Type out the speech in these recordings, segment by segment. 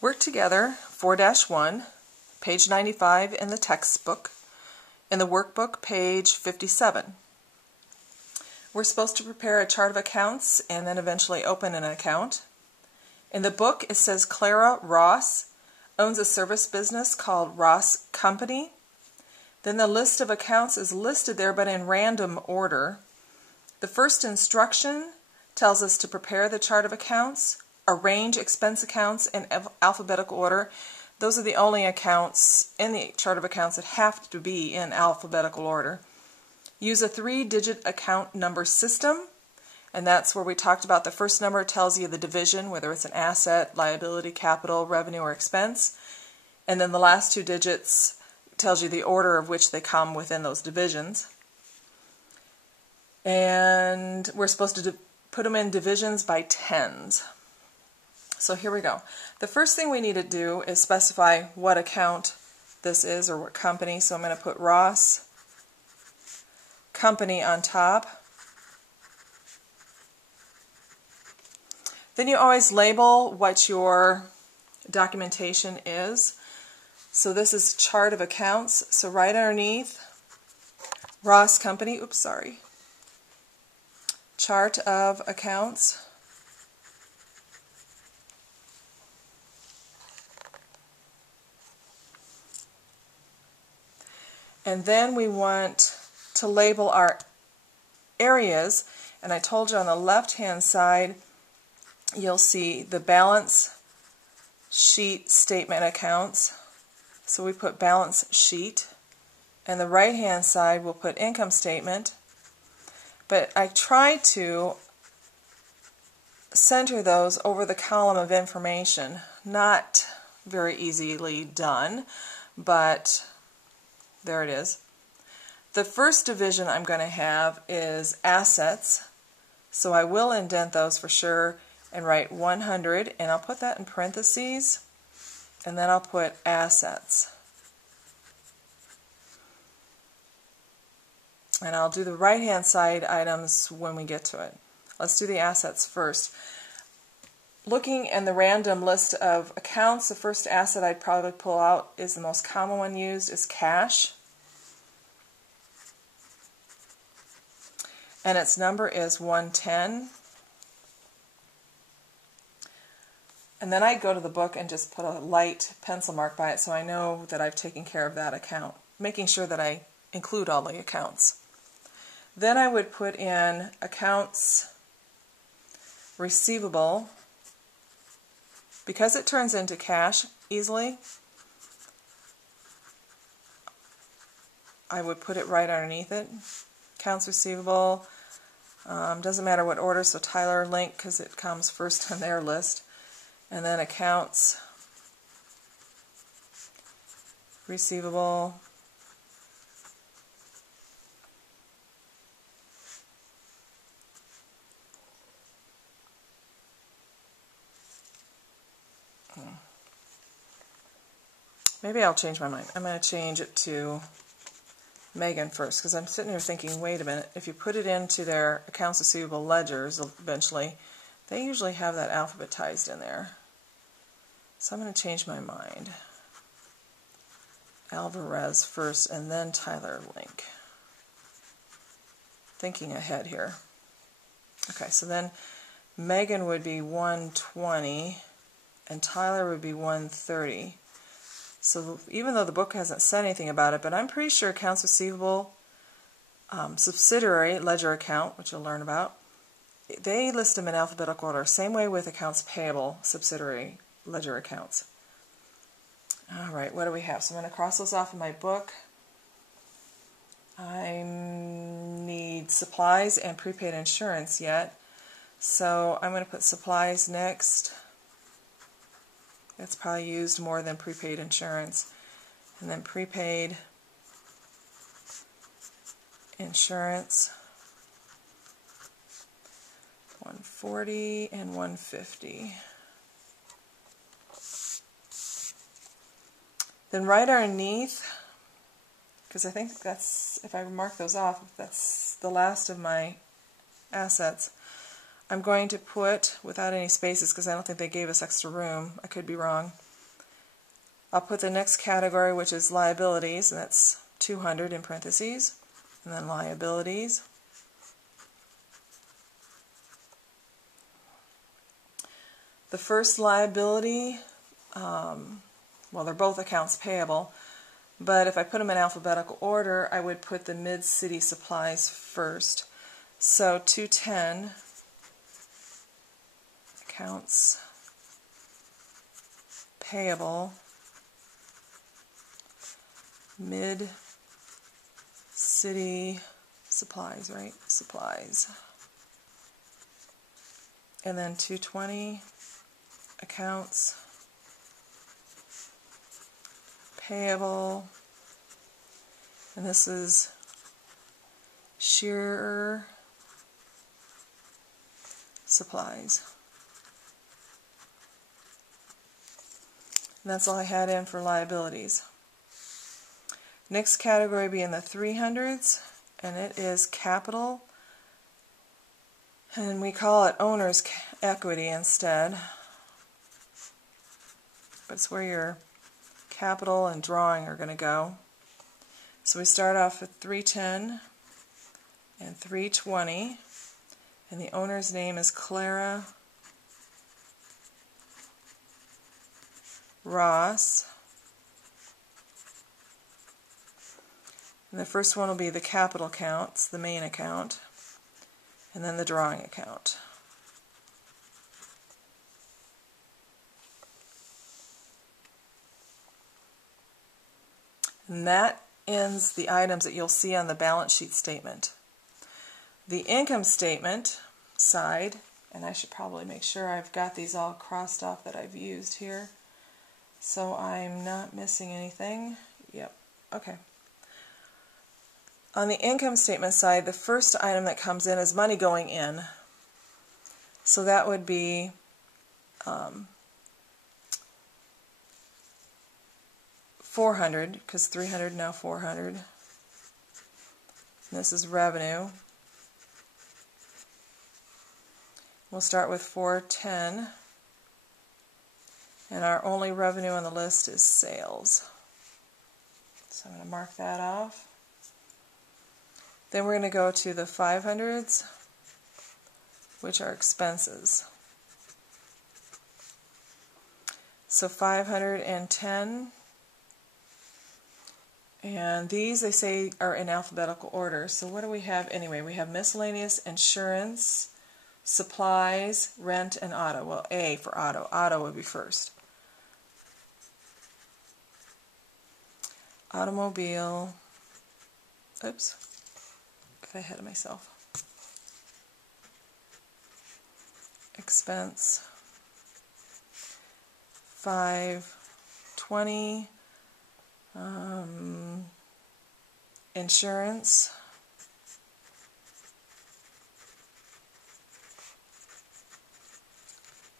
Work together 4-1, page 95 in the textbook, in the workbook, page 57. We're supposed to prepare a chart of accounts and then eventually open an account. In the book, it says Clara Ross owns a service business called Ross Company. Then the list of accounts is listed there, but in random order. The first instruction tells us to prepare the chart of accounts, arrange expense accounts in alphabetical order. Those are the only accounts in the chart of accounts that have to be in alphabetical order. Use a 3-digit account number system, and that's where we talked about the first number tells you the division, whether it's an asset, liability, capital, revenue, or expense. And then the last 2 digits tells you the order of which they come within those divisions. And we're supposed to put them in divisions by tens. So here we go. The first thing we need to do is specify what account this is or what company. So I'm going to put Ross Company on top. Then you always label what your documentation is. So this is chart of accounts. So right underneath Ross Company, chart of accounts. And then we want to label our areas, and I told you on the left-hand side you'll see the balance sheet statement accounts, so we put balance sheet, and the right-hand side we'll put income statement, but I try to center those over the column of information. Not very easily done, but there it is. The first division I'm going to have is assets, so I will indent those for sure and write 100, and I'll put that in parentheses, and then I'll put assets. And I'll do the right-hand side items when we get to it. Let's do the assets first. Looking in the random list of accounts, the first asset I'd probably pull out is the most common one used, is cash. And its number is 110. And then I go to the book and just put a light pencil mark by it so I know that I've taken care of that account, making sure that I include all the accounts. Then I would put in accounts receivable. Because it turns into cash easily, I would put it right underneath it. Accounts receivable, doesn't matter what order, so Tyler Link, because it comes first on their list. And then accounts receivable, maybe I'll change my mind. I'm going to change it to Megan first, because I'm sitting here thinking, wait a minute, if you put it into their accounts receivable ledgers eventually, they usually have that alphabetized in there. So I'm going to change my mind. Alvarez first, and then Tyler Link. Thinking ahead here. Okay, so then Megan would be 120, and Tyler would be 130. So even though the book hasn't said anything about it, but I'm pretty sure accounts receivable, subsidiary ledger account, which you'll learn about, they list them in alphabetical order. Same way with accounts payable, subsidiary ledger accounts. All right, what do we have? So I'm going to cross those off in my book. I need supplies and prepaid insurance yet, so I'm going to put supplies next. That's probably used more than prepaid insurance. And then prepaid insurance, 140 and 150. Then right underneath, because I think that's, if I mark those off, that's the last of my assets, I'm going to put, without any spaces, because I don't think they gave us extra room, I could be wrong, I'll put the next category, which is liabilities, and that's 200 in parentheses, and then liabilities. The first liability, well, they're both accounts payable, but if I put them in alphabetical order, I would put the Mid-City supplies first. So 210, accounts payable, Mid-City supplies, right? Supplies. And then 220, accounts payable, and this is Shearer supplies. And that's all I had in for liabilities. Next category be in the 300s, and it is capital, and we call it owner's equity instead. But it's where your capital and drawing are going to go. So we start off with 310 and 320, and the owner's name is Clara Ross. And the first one will be the capital accounts, the main account, and then the drawing account. And that ends the items that you'll see on the balance sheet statement. The income statement side, and I should probably make sure I've got these all crossed off that I've used here, so I'm not missing anything. Yep, okay. On the income statement side, the first item that comes in is money going in. So that would be $400, because 300 now 400. And this is revenue. We'll start with 410, and our only revenue on the list is sales. So I'm going to mark that off. Then we're going to go to the 500s, which are expenses. So 510, and these they say are in alphabetical order. So what do we have anyway? We have miscellaneous, insurance, supplies, rent, and auto. Well, A for auto. Auto would be first. Automobile. Oops. Got ahead of myself. Expense. 520. Insurance.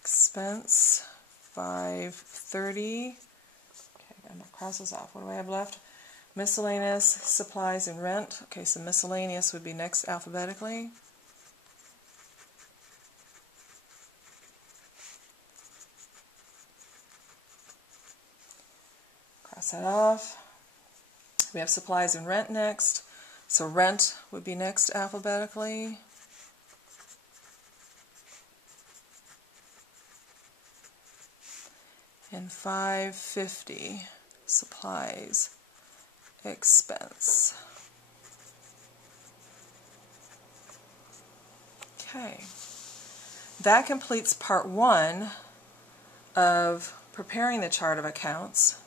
Expense. 530. Okay, I'm going to cross this off. What do I have left? Miscellaneous, supplies, and rent. Okay, so miscellaneous would be next alphabetically. Cross that off. We have supplies and rent next. So rent would be next alphabetically. And 550, supplies, expense. Okay, that completes part one of preparing the chart of accounts.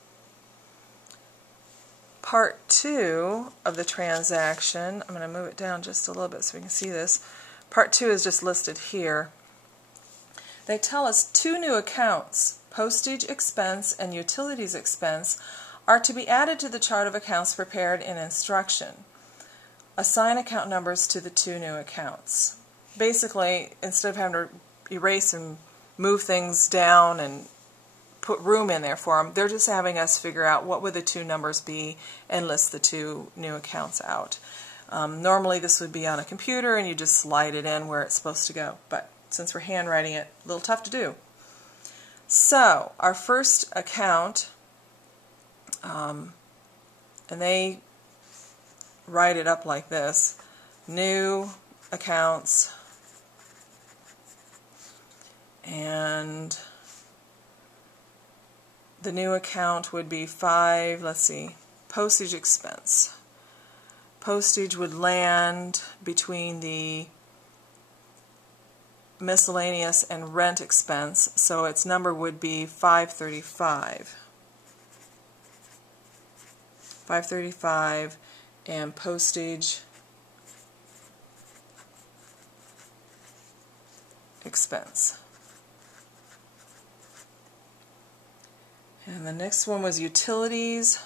Part two of the transaction, I'm going to move it down just a little bit so we can see this. Part two is just listed here. They tell us two new accounts, postage expense and utilities expense, are to be added to the chart of accounts prepared in instruction. Assign account numbers to the two new accounts. Basically, instead of having to erase and move things down and put room in there for them, they're just having us figure out what would the two numbers be and list the two new accounts out. Normally this would be on a computer and you just slide it in where it's supposed to go, but since we're handwriting it, a little tough to do. So our first account And they write it up like this: new accounts, and the new account would be postage expense. Postage would land between the miscellaneous and rent expense, so its number would be 535. 535, and postage expense. And the next one was utilities.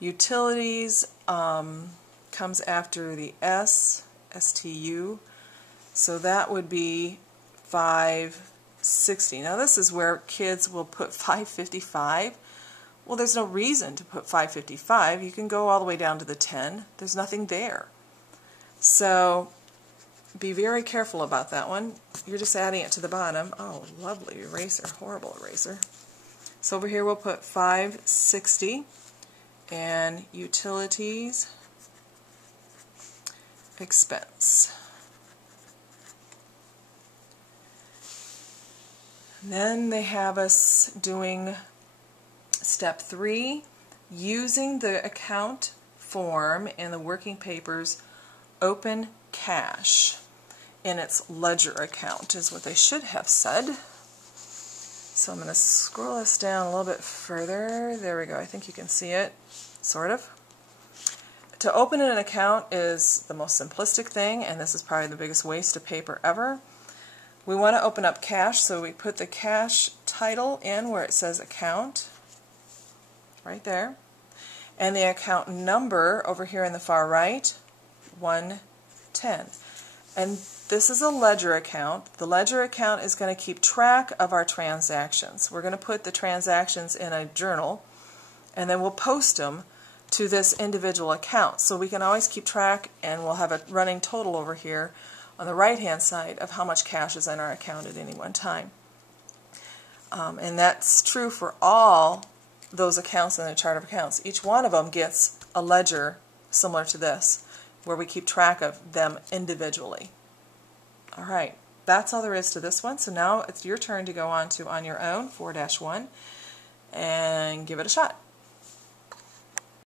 Utilities comes after the STU, so that would be 560. Now this is where kids will put 555. Well, there's no reason to put 555. You can go all the way down to the 10. There's nothing there. So be very careful about that one. You're just adding it to the bottom. Oh, lovely eraser, horrible eraser. So over here we'll put 560 and utilities expense. And then they have us doing step 3, using the account form in the working papers, open cash in its ledger account is what they should have said. So I'm going to scroll this down a little bit further. There we go. I think you can see it, sort of. To open an account is the most simplistic thing, and this is probably the biggest waste of paper ever. We want to open up cash, so we put the cash title in where it says account, right there, and the account number over here in the far right, 110. And this is a ledger account. The ledger account is going to keep track of our transactions. We're going to put the transactions in a journal, and then we'll post them to this individual account. So we can always keep track, and we'll have a running total over here on the right-hand side of how much cash is in our account at any one time. And that's true for all those accounts in the chart of accounts. Each one of them gets a ledger similar to this, where we keep track of them individually. All right, that's all there is to this one. So now it's your turn to go on to On Your Own 4-1 and give it a shot.